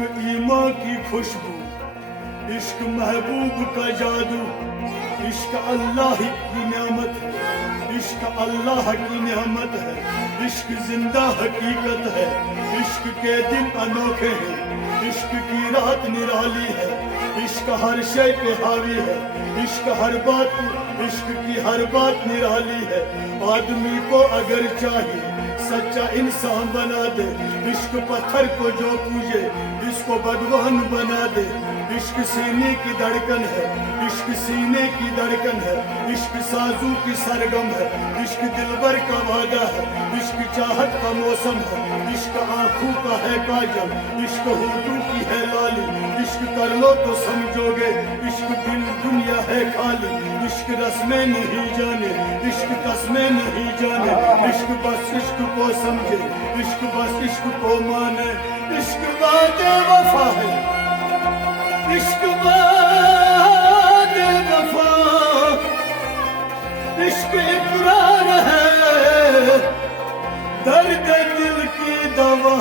عشق ایمان کی خوشبو، عشق محبوب کا جادو، عشق اللہ کی نعمت ہے، عشق اللہ کی نعمت ہے، عشق زندہ حقیقت ہے، عشق کے دن انوکھے ہیں، عشق کی رات نرالی ہے، عشق ہر شے پہ حاوی ہے، عشق ہر بات، عشق کی ہر بات نرالی ہے۔ آدمی کو اگر چاہیے سچا انسان بنا دے، عشق پتھر کو جو پوجے اس کو بدوان بنا دے۔ عشق سینے کی دھڑکن ہے، عشق سینے کی دھڑکن ہے، عشق سازو کی سرگم ہے، عشق دلبر کا وعدہ ہے، عشق چاہت کا موسم ہے، عشق آنکھوں کا ہے کاجل، عشق ہونٹوں کی ہے لالی، عشق کر لو تو سمجھو گے عشق دنیا ہے خالی۔ عشق رسمیں نہیں جانے، عشق قسمیں نہیں جانے، عشق بس عشق کو سمجھے، عشق بس عشق کو مانے۔ عشق وعدے وفا ہے، عشق وعدے وفا، عشق اقرار ہے، درد دل کی دوا۔